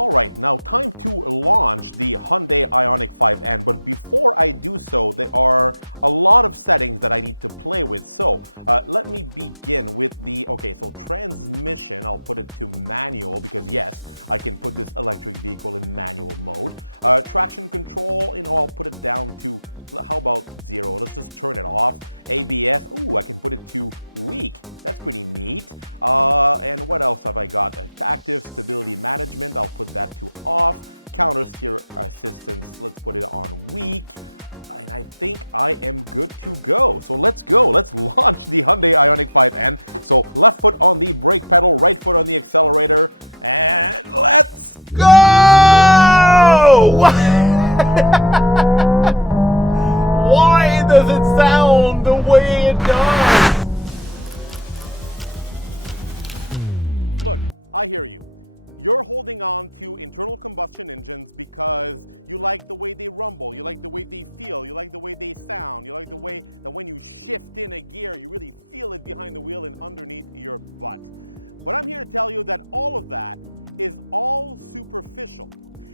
All right, now time to launch the Hyundai IONIQ 5N, but before I do so, there are a lot of settings that I need to play with. So let me begin with the, so transmission, I'll put it to manual because yes, I can put this electric vehicle in manual mode. Traction control, I'll put it down to, how about 0? Let's just turn it off. ABS, I can put it to weak. That's pretty neat. And what else have I got? Active stability management, I'll put that to off. Counter steer assistance, let's put it on weak. And I think I am good to go. So let's go. Let's launch the Hyundai IONIQ 5N. So left foot on the brake pedal, right foot on the accelerator, and let's go! Why does it sound the way it does? Look, I hear you. You're holding on to internal combustion engines because you like the way they rumble, you like the way they feel, you like the way they sound, you like the way that when you shift in a gear, you really feel it behind the wheel and underneath your butt. But I'm here to tell you that all of that is all superficial.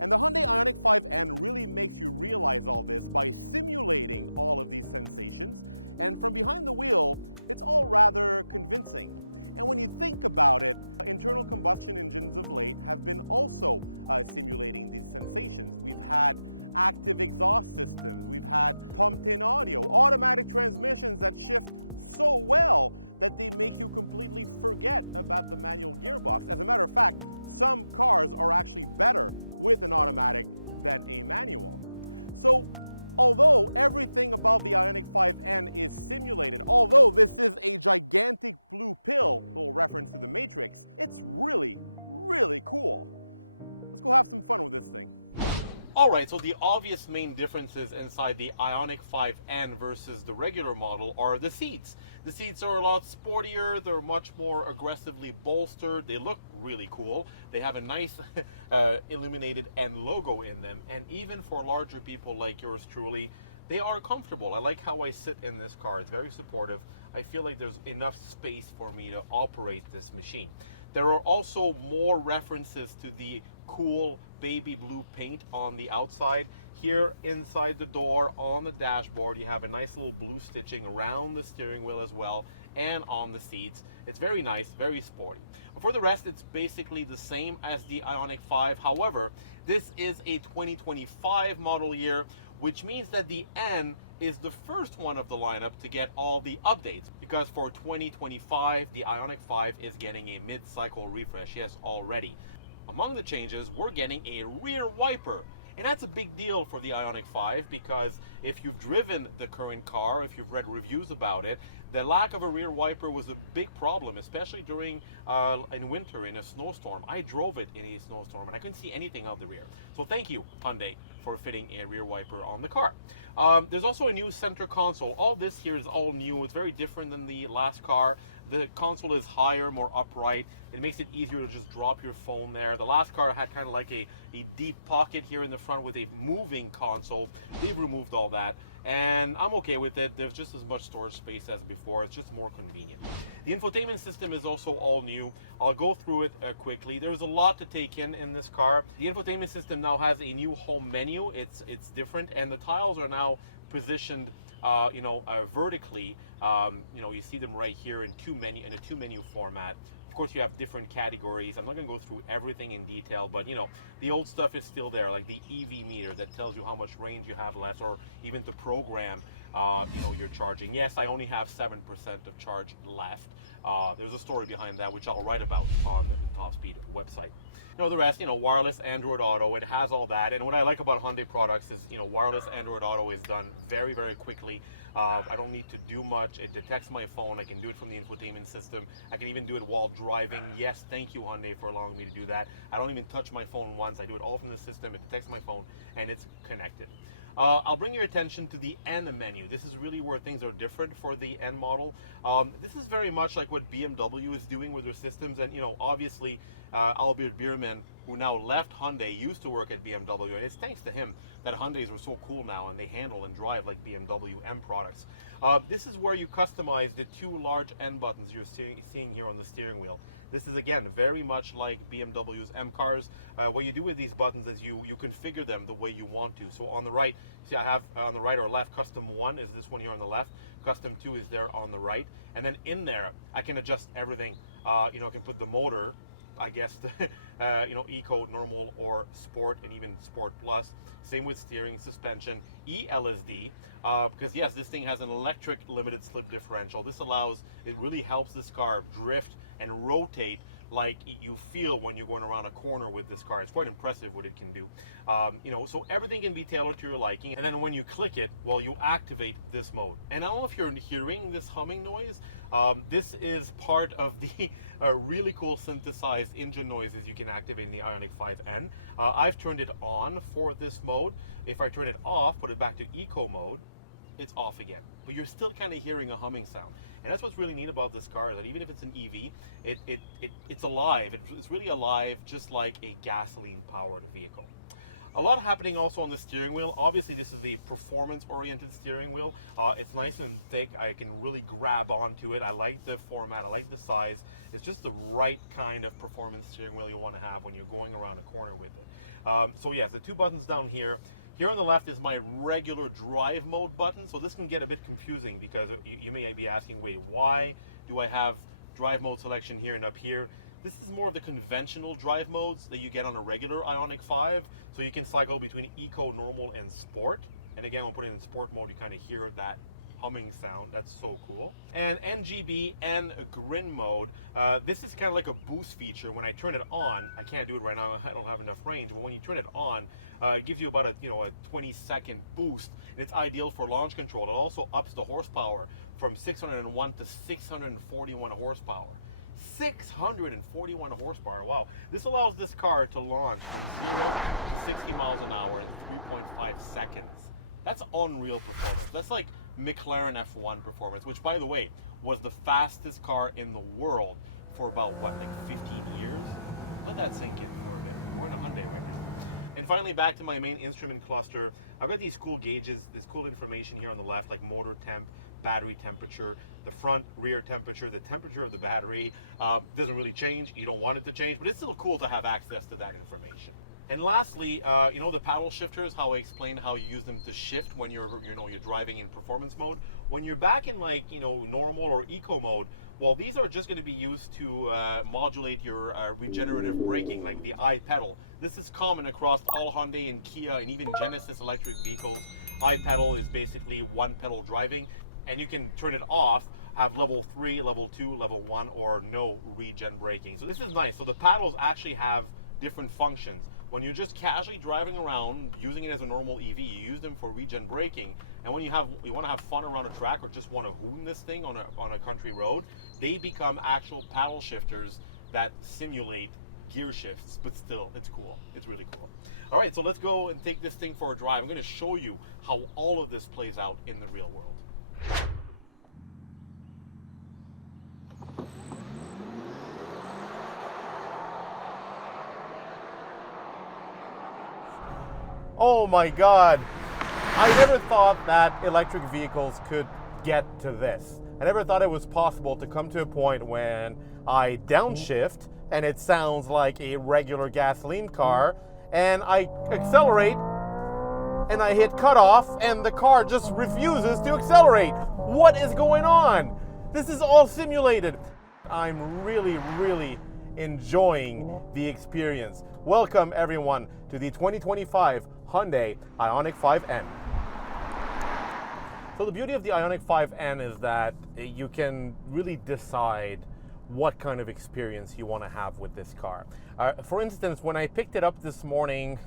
And the Hyundai IONIQ 5N really makes you realize all this by simulating all of these sensations. And from behind the wheel, it's all rather convincing. And when you think about it, internal combustion engines of late have been also simulating these sensations. We've had active exhaust systems, we've had pumped-in audio, automatic transmissions that shift so well that they make you completely forget about the manual gearbox. As a matter of fact, some cars are actually better with an automatic than a manual. So, although everything about the IONIQ 5N is simulated, although this is a gigantic blue pill, little reference to the Matrix, it's really, really cool. Let's go have some fun with this thing. Alright, so the obvious main differences inside the IONIQ 5N versus the regular model are the seats. The seats are a lot sportier, they're much more aggressively bolstered, they look really cool. They have a nice illuminated N logo in them, and even for larger people like yours truly, they are comfortable. I like how I sit in this car, it's very supportive. I feel like there's enough space for me to operate this machine. There are also more references to the cool baby blue paint on the outside. Here inside the door on the dashboard, you have a nice little blue stitching around the steering wheel as well and on the seats. It's very nice, very sporty. But for the rest, it's basically the same as the IONIQ 5. However, this is a 2025 model year, which means that the N is the first one of the lineup to get all the updates, because for 2025, the IONIQ 5 is getting a mid-cycle refresh, yes, already. Among the changes, we're getting a rear wiper. And that's a big deal for the IONIQ 5 because if you've driven the current car, if you've read reviews about it, the lack of a rear wiper was a big problem, especially during in winter in a snowstorm. I drove it in a snowstorm and I couldn't see anything of the rear. So thank you, Hyundai, for fitting a rear wiper on the car. There's also a new center console. All this here is all new. It's very different than the last car. The console is higher, more upright. It makes it easier to just drop your phone there. The last car had kind of like a deep pocket here in the front with a moving console. They've removed all that, and I'm okay with it. There's just as much storage space as before. It's just more convenient. The infotainment system is also all new. I'll go through it quickly. There's a lot to take in this car. The infotainment system now has a new home menu. It's different, and the tiles are now positioned vertically. You see them right here in a two menu format. Of course, you have different categories. I'm not going to go through everything in detail, but the old stuff is still there, like the EV meter that tells you how much range you have left, or even to program your charging. Yes, I only have 7% of charge left. There's a story behind that, which I'll write about on the TopSpeed website. The rest, wireless Android Auto, it has all that. And what I like about Hyundai products is, wireless Android Auto is done very, very quickly. I don't need to do much. It detects my phone. I can do it from the infotainment system. I can even do it while driving. Yes, thank you, Hyundai, for allowing me to do that. I don't even touch my phone once. I do it all from the system. It detects my phone, and it's connected. I'll bring your attention to the N menu. This is really where things are different for the N model. This is very much like what BMW is doing with their systems, and obviously Albert Biermann who now left Hyundai, used to work at BMW, and it's thanks to him that Hyundais are so cool now and they handle and drive like BMW M products. This is where you customize the two large N buttons you're seeing here on the steering wheel. This is, again, very much like BMW's M cars. What you do with these buttons is you configure them the way you want to. So on the right, see I have on the right or left, custom 1 is this one here on the left, custom 2 is there on the right, and then in there I can adjust everything. I can put the motor, I guess, Eco, Normal, or Sport, and even Sport Plus. Same with steering, suspension, eLSD, because yes, this thing has an electric limited slip differential. This it really helps this car drift and rotate like you feel when you're going around a corner with this car. It's quite impressive what it can do. So everything can be tailored to your liking. And then when you click it, well, you activate this mode. And I don't know if you're hearing this humming noise. This is part of the really cool synthesized engine noises you can activate in the IONIQ 5N. I've turned it on for this mode. If I turn it off, put it back to Eco mode, it's off again. But you're still kind of hearing a humming sound. And that's what's really neat about this car, is that even if it's an EV, it's alive. It's really alive, just like a gasoline-powered vehicle. A lot happening also on the steering wheel. Obviously, this is a performance-oriented steering wheel. It's nice and thick. I can really grab onto it. I like the format. I like the size. It's just the right kind of performance steering wheel you want to have when you're going around a corner with it. So yes, the two buttons down here. Here on the left is my regular drive mode button. So this can get a bit confusing because you may be asking, wait, why do I have drive mode selection here and up here? This is more of the conventional drive modes that you get on a regular IONIQ 5. So you can cycle between Eco, Normal, and Sport. And again, when putting it in Sport mode, you kind of hear that humming sound. That's so cool. And NGB and Grin mode, this is kind of like a boost feature. When I turn it on, I can't do it right now, I don't have enough range, but when you turn it on, it gives you about a 20-second boost, and it's ideal for launch control. It also ups the horsepower from 601 to 641 horsepower. 641 horsepower, wow. This allows this car to launch from 0 to 60 miles an hour in 3.5 seconds. That's unreal performance. That's like McLaren F1 performance, which, by the way, was the fastest car in the world for about, what, like 15 years? Let that sink in for a bit. We're in a Hyundai right now. And finally, back to my main instrument cluster. I've got these cool gauges, this cool information here on the left, like motor temp, battery temperature, the front, rear temperature, the temperature of the battery. Doesn't really change. You don't want it to change, but it's still cool to have access to that information. And lastly, the paddle shifters, how I explained how you use them to shift when you're driving in performance mode. When you're back in normal or eco mode, well, these are just going to be used to modulate your regenerative braking, like the I pedal. This is common across all Hyundai and Kia and even Genesis electric vehicles. I pedal is basically one pedal driving, and you can turn it off, have level 3, level 2, level 1, or no regen braking. So this is nice. So the paddles actually have different functions. When you're just casually driving around, using it as a normal EV, you use them for regen braking. And when you want to have fun around a track or just want to hoon this thing on a country road, they become actual paddle shifters that simulate gear shifts, but still, it's cool. It's really cool. All right, so let's go and take this thing for a drive. I'm going to show you how all of this plays out in the real world. Oh my God, I never thought that electric vehicles could get to this. I never thought it was possible to come to a point when I downshift and it sounds like a regular gasoline car, and I accelerate and I hit cutoff and the car just refuses to accelerate. What is going on? This is all simulated. I'm really, really enjoying the experience. Welcome everyone to the 2025 Hyundai IONIQ 5N. So the beauty of the IONIQ 5N is that you can really decide what kind of experience you want to have with this car. For instance, when I picked it up this morning,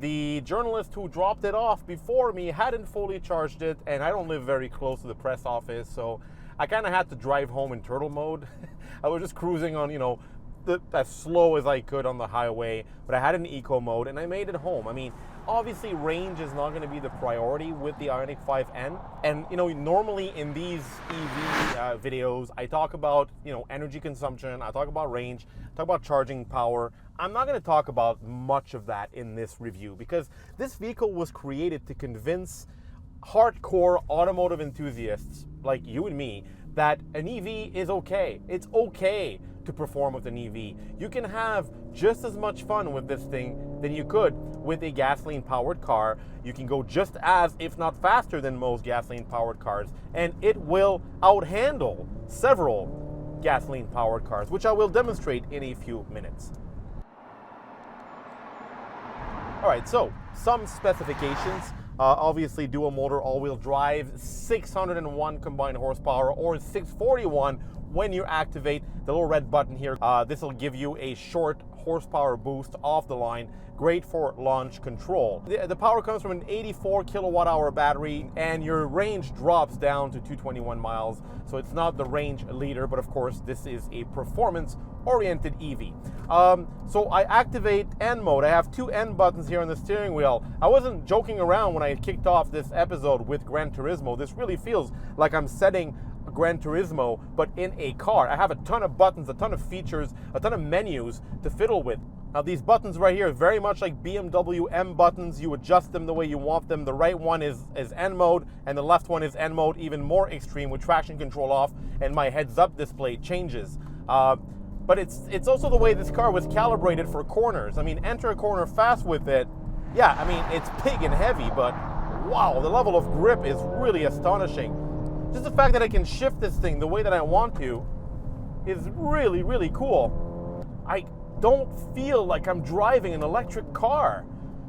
the journalist who dropped it off before me hadn't fully charged it, and I don't live very close to the press office, so I kind of had to drive home in turtle mode. I was just cruising on, as slow as I could on the highway, but I had an eco mode and I made it home. I mean, obviously range is not going to be the priority with the IONIQ 5N. And normally in these EV videos, I talk about energy consumption, I talk about range, I talk about charging power. I'm not going to talk about much of that in this review because this vehicle was created to convince hardcore automotive enthusiasts like you and me that an EV is okay. It's okay to perform with an EV. You can have just as much fun with this thing than you could with a gasoline-powered car. You can go just as, if not faster than most gasoline-powered cars, and it will outhandle several gasoline-powered cars, which I will demonstrate in a few minutes. All right, so some specifications. Obviously, dual motor, all-wheel drive, 601 combined horsepower, or 641 when you activate the little red button here. This will give you a short horsepower boost off the line. Great for launch control. The power comes from an 84 kilowatt hour battery, and your range drops down to 221 miles. So it's not the range leader, but of course, this is a performance-oriented EV. So I activate N mode. I have two N buttons here on the steering wheel. I wasn't joking around when I kicked off this episode with Gran Turismo. This really feels like I'm setting Gran Turismo, but in a car. I have a ton of buttons, a ton of features, a ton of menus to fiddle with. Now these buttons right here, very much like BMW M buttons. You adjust them the way you want them. The right one is N mode, and the left one is N mode, even more extreme with traction control off, and my heads-up display changes. But it's also the way this car was calibrated for corners. I mean, enter a corner fast with it. Yeah, I mean, it's big and heavy, but wow, the level of grip is really astonishing. Just the fact that I can shift this thing the way that I want to is really, really cool. I don't feel like I'm driving an electric car.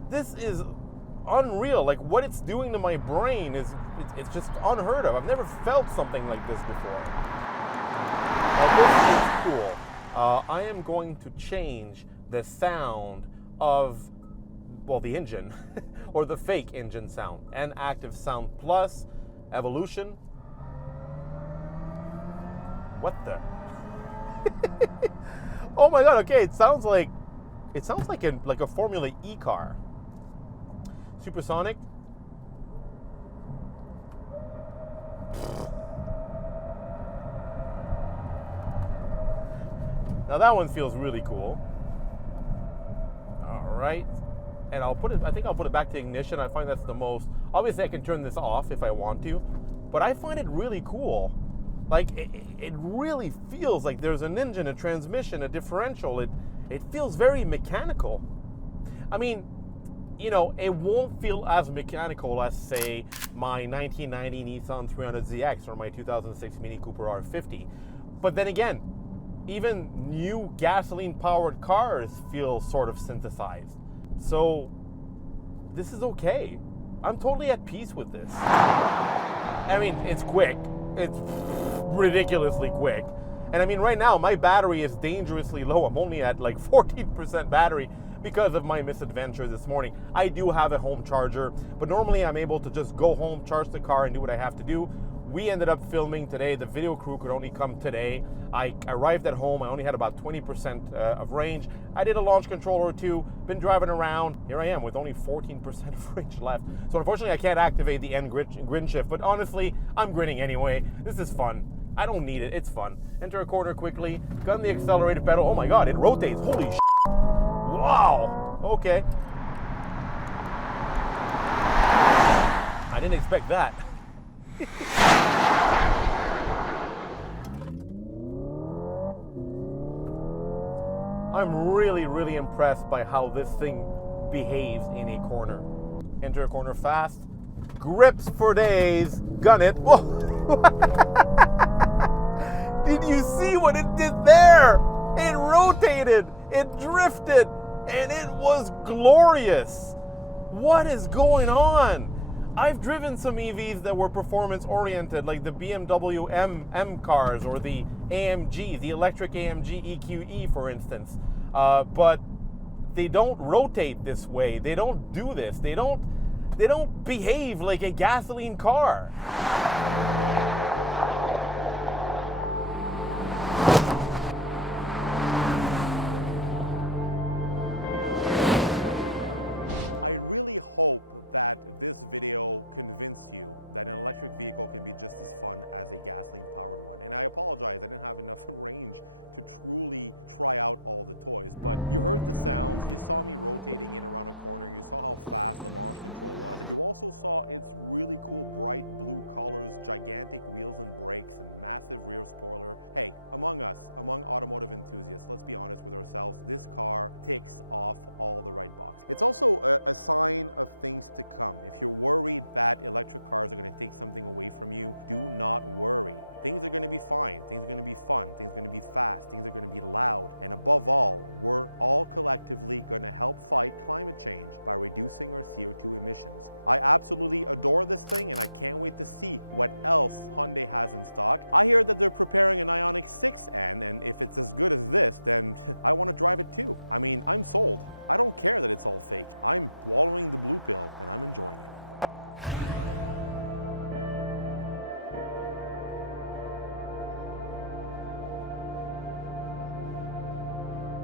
This is unreal. Like, what it's doing to my brain it's just unheard of. I've never felt something like this before. Now, this is cool. I am going to change the sound of, well, the engine, or the fake engine sound. And Active Sound Plus, Evolution. What the? Oh my god, okay, it sounds like a Formula E car. Supersonic. Now that one feels really cool. All right. And I think I'll put it back to ignition. I find that's the most, obviously I can turn this off if I want to, but I find it really cool. Like, it really feels like there's an engine, a transmission, a differential. It feels very mechanical. I mean, it won't feel as mechanical as, say, my 1990 Nissan 300ZX or my 2006 Mini Cooper R50. But then again, even new gasoline-powered cars feel sort of synthesized. So, this is okay. I'm totally at peace with this. I mean, it's quick. It's ridiculously quick. And I mean, right now, my battery is dangerously low. I'm only at like 14% battery because of my misadventure this morning. I do have a home charger, but normally I'm able to just go home, charge the car, and do what I have to do. We ended up filming today. The video crew could only come today. I arrived at home. I only had about 20% of range. I did a launch control or two, been driving around. Here I am with only 14% of range left. So unfortunately, I can't activate the N grin shift, but honestly, I'm grinning anyway. This is fun. I don't need it. It's fun. Enter a corner quickly, gun the accelerator pedal. Oh my God, it rotates. Holy shit. Wow. Okay. I didn't expect that. I'm really, really impressed by how this thing behaves in a corner. Enter a corner fast, grips for days, gun it. Whoa. Did you see what it did there? It rotated, it drifted, and it was glorious. What is going on? I've driven some EVs that were performance-oriented, like the BMW M cars or the AMG, the electric AMG EQE, for instance. But they don't rotate this way. They don't do this. They don't behave like a gasoline car. I really hope that this video convinced you that an electric vehicle can be just as fun as a gasoline-powered one. And I apologize, I didn't have enough range to truly try out all the toys. But you heard the sounds, you saw me rotating in around a corner, you saw how fast the launch control was. You also saw its really cool bright blue colors, gigantic wheels and brakes, and massive rear spoiler. Hey, among us, among automotive enthusiasts, let's be honest with ourselves, this car ticks off all the right boxes. It's also a sign of things to come. If you're worried that electric cars are going to take something away from you, do not worry. Things are going to be fine, things are going to be fun, things are going to be fast, things are going to be loud, and above all, we're all collectively going to help fight climate change by reducing our CO2 emissions. I absolutely adore this thing, and I can't wait to see what else Hyundai has in stock. I hear that they're preparing an IONIQ 6N, and if it's as good as this, then I want to drive it too. I mean, I'm sold. I don't care that it's all fake. I'm swallowing the blue pill, and I'm enjoying it.